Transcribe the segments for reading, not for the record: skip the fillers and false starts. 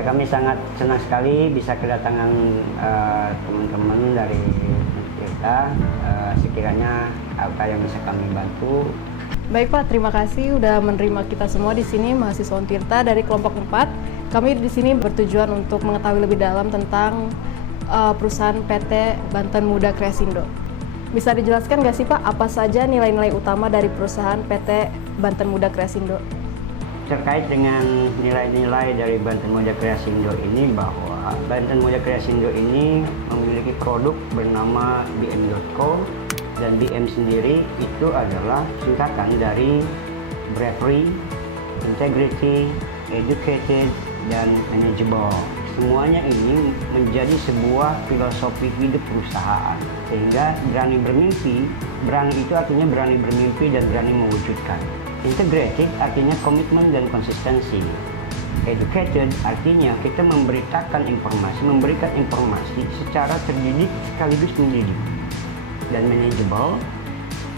Ya, kami sangat senang sekali bisa kedatangan teman-teman dari Untirta. Sekiranya apa yang bisa kami bantu. Baik Pak, terima kasih sudah menerima kita semua di sini, mahasiswa Untirta dari kelompok 4. Kami di sini bertujuan untuk mengetahui lebih dalam tentang perusahaan PT Banten Muda Kreasindo. Bisa dijelaskan nggak sih Pak, apa saja nilai-nilai utama dari perusahaan PT Banten Muda Kreasindo? Terkait dengan nilai-nilai dari Banten Muda Kreasindo ini, bahwa Banten Muda Kreasindo ini memiliki produk bernama BM.co, dan BM sendiri itu adalah singkatan dari Bravery, Integrity, Educated, dan Manageable. Semuanya ini menjadi sebuah filosofi hidup perusahaan, sehingga berani bermimpi. Berani itu artinya berani bermimpi dan berani mewujudkan. Integrated artinya komitmen dan konsistensi. Educated artinya kita memberikan informasi secara terdidik sekaligus mendidik. Dan manageable,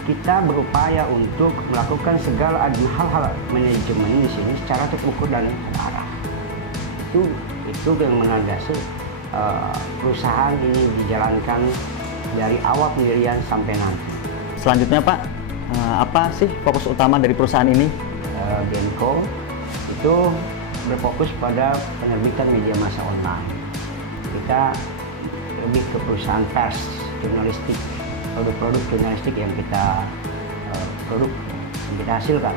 kita berupaya untuk melakukan segala hal-hal manajemen di sini secara terukur dan terarah. Itu yang melandasi perusahaan ini dijalankan dari awal pendirian sampai nanti. Selanjutnya Pak, apa sih fokus utama dari perusahaan ini? BMCO itu berfokus pada penerbitan media massa online. Kita lebih ke perusahaan pers, jurnalistik, produk-produk jurnalistik yang kita hasilkan.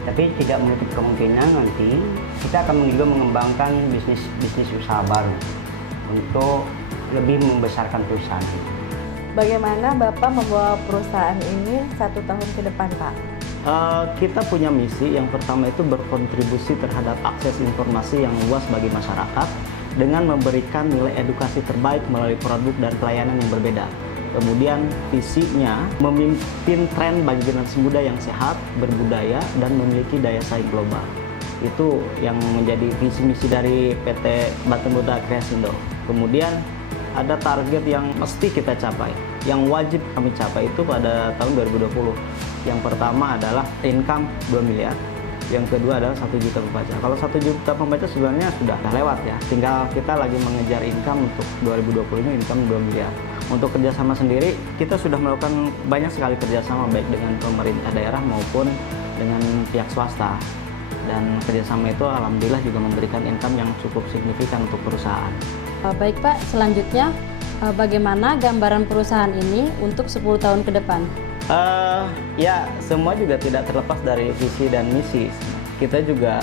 Tapi tidak menutup kemungkinan nanti kita akan juga mengembangkan bisnis usaha baru untuk lebih membesarkan perusahaan ini. Bagaimana Bapak membawa perusahaan ini 1 tahun ke depan, Pak? Kita punya misi yang pertama itu berkontribusi terhadap akses informasi yang luas bagi masyarakat dengan memberikan nilai edukasi terbaik melalui produk dan pelayanan yang berbeda. Kemudian visinya memimpin tren bagi generasi muda yang sehat, berbudaya, dan memiliki daya saing global. Itu yang menjadi visi misi dari PT Banten Muda Kreasindo. Kemudian ada target yang mesti kita capai, yang wajib kami capai itu pada tahun 2020. Yang pertama adalah income 2 miliar. Yang kedua adalah 1 juta pembaca. Kalau 1 juta pembaca sebenarnya sudah lewat ya. Tinggal kita lagi mengejar income untuk 2020 ini, income 2 miliar. Untuk kerjasama sendiri, kita sudah melakukan banyak sekali kerjasama baik dengan pemerintah daerah maupun dengan pihak swasta. Dan kerjasama itu alhamdulillah juga memberikan income yang cukup signifikan untuk perusahaan. Baik Pak, selanjutnya bagaimana gambaran perusahaan ini untuk 10 tahun ke depan? Ya, semua juga tidak terlepas dari visi dan misi. Kita juga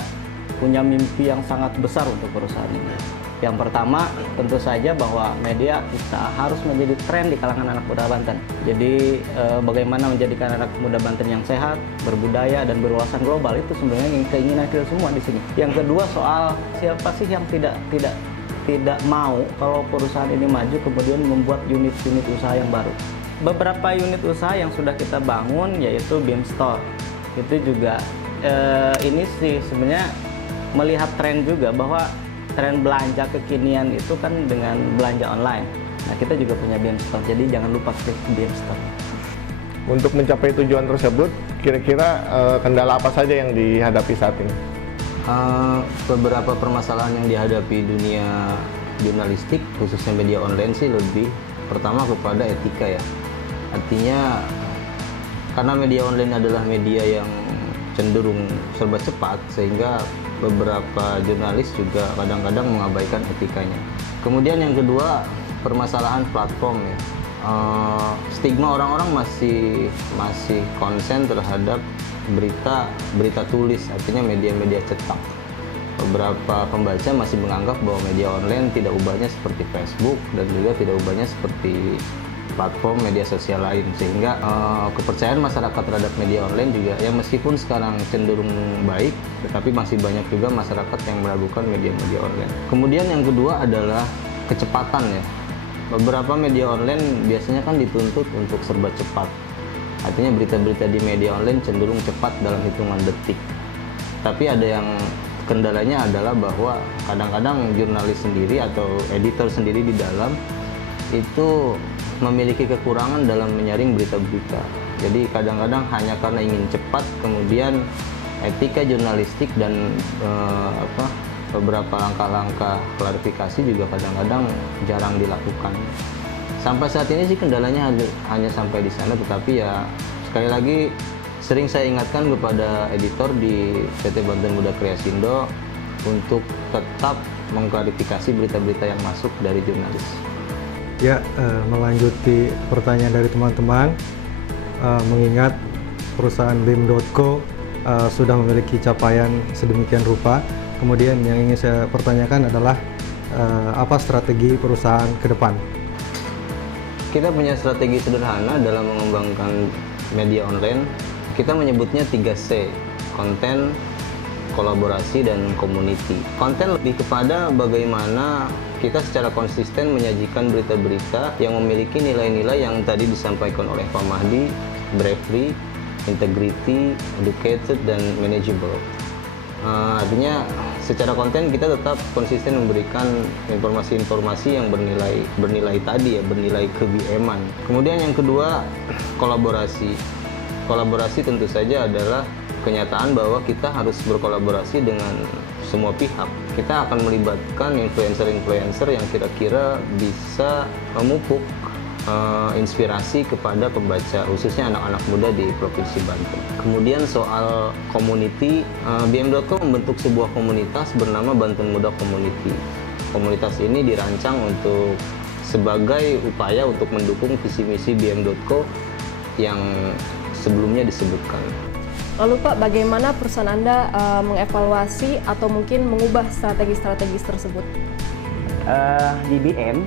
punya mimpi yang sangat besar untuk perusahaan ini. Yang pertama, tentu saja bahwa media kita harus menjadi tren di kalangan anak muda Banten. Jadi, bagaimana menjadikan anak muda Banten yang sehat, berbudaya, dan berwawasan global itu sebenarnya keinginan kita semua di sini. Yang kedua, soal siapa sih yang tidak mau kalau perusahaan ini maju kemudian membuat unit-unit usaha yang baru. Beberapa unit usaha yang sudah kita bangun yaitu BIM Store. Itu juga ini sih sebenarnya melihat tren juga bahwa tren belanja kekinian itu kan dengan belanja online. Nah, kita juga punya BIM Store, jadi jangan lupa klik BIM Store. Untuk mencapai tujuan tersebut, kira-kira kendala apa saja yang dihadapi saat ini? Beberapa permasalahan yang dihadapi dunia jurnalistik, khususnya media online sih lebih pertama kepada etika ya. Artinya karena media online adalah media yang cenderung serba cepat, sehingga beberapa jurnalis juga kadang-kadang mengabaikan etikanya. Kemudian yang kedua, permasalahan platform ya. Stigma orang-orang masih konsen terhadap berita tulis, artinya media-media cetak. Beberapa pembaca masih menganggap bahwa media online tidak ubahnya seperti Facebook dan juga tidak ubahnya seperti platform media sosial lain, sehingga kepercayaan masyarakat terhadap media online juga ya meskipun sekarang cenderung baik, tetapi masih banyak juga masyarakat yang meragukan media-media online. Kemudian yang kedua adalah kecepatan ya. Beberapa media online biasanya kan dituntut untuk serba cepat. Artinya berita-berita di media online cenderung cepat dalam hitungan detik. Tapi ada yang kendalanya adalah bahwa kadang-kadang jurnalis sendiri atau editor sendiri di dalam itu memiliki kekurangan dalam menyaring berita-berita. Jadi kadang-kadang hanya karena ingin cepat, kemudian etika jurnalistik dan beberapa langkah-langkah klarifikasi juga kadang-kadang jarang dilakukan. Sampai saat ini sih kendalanya hanya sampai di sana, tetapi ya sekali lagi sering saya ingatkan kepada editor di PT Banten Muda Kreasindo untuk tetap mengklarifikasi berita-berita yang masuk dari jurnalis. Ya, melanjuti pertanyaan dari teman-teman, mengingat perusahaan BIM.co sudah memiliki capaian sedemikian rupa, kemudian yang ingin saya pertanyakan adalah apa strategi perusahaan ke depan? Kita punya strategi sederhana dalam mengembangkan media online. Kita menyebutnya 3C, konten, kolaborasi, dan community. Konten lebih kepada bagaimana kita secara konsisten menyajikan berita-berita yang memiliki nilai-nilai yang tadi disampaikan oleh Pak Mahdi, bravery, integrity, educated, dan manageable. Artinya secara konten kita tetap konsisten memberikan informasi-informasi yang bernilai tadi ya, bernilai ke-BM-an. Kemudian yang kedua, kolaborasi. Kolaborasi tentu saja adalah kenyataan bahwa kita harus berkolaborasi dengan semua pihak. Kita akan melibatkan influencer-influencer yang kira-kira bisa memupuk inspirasi kepada pembaca, khususnya anak-anak muda di Provinsi Banten. Kemudian soal community, BIM.co membentuk sebuah komunitas bernama Banten Muda Community. Komunitas ini dirancang untuk sebagai upaya untuk mendukung visi misi BIM.co yang sebelumnya disebutkan. Lalu Pak, bagaimana perusahaan Anda mengevaluasi atau mungkin mengubah strategi-strategi tersebut? Di BM,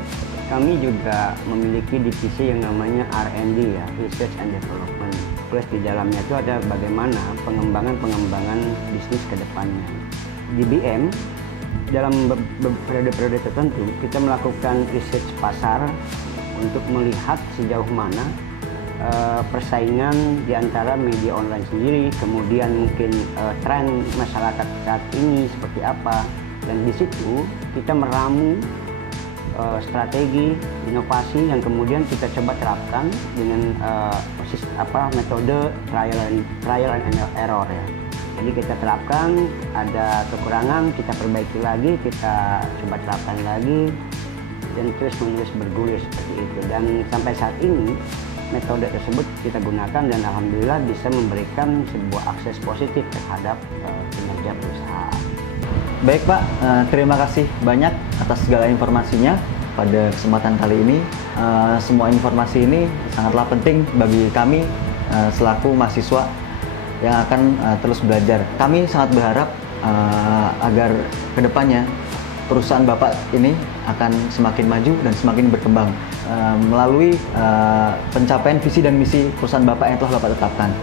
kami juga memiliki divisi yang namanya R&D ya, Research and Development. Plus di dalamnya itu ada bagaimana pengembangan bisnis ke depannya. Di BM, dalam periode-periode tertentu, kita melakukan research pasar untuk melihat sejauh mana persaingan di antara media online sendiri, kemudian mungkin tren masyarakat saat ini seperti apa, dan di situ kita meramu strategi inovasi yang kemudian kita coba terapkan dengan metode trial and error ya. Jadi kita terapkan, ada kekurangan kita perbaiki lagi, kita coba terapkan lagi, dan terus menerus bergulir seperti itu. Dan sampai saat ini metode tersebut kita gunakan dan alhamdulillah bisa memberikan sebuah akses positif terhadap kinerja perusahaan. Baik Pak, terima kasih banyak atas segala informasinya pada kesempatan kali ini. Semua informasi ini sangatlah penting bagi kami selaku mahasiswa yang akan terus belajar. Kami sangat berharap agar kedepannya perusahaan Bapak ini akan semakin maju dan semakin berkembang melalui pencapaian visi dan misi perusahaan Bapak yang telah Bapak tetapkan.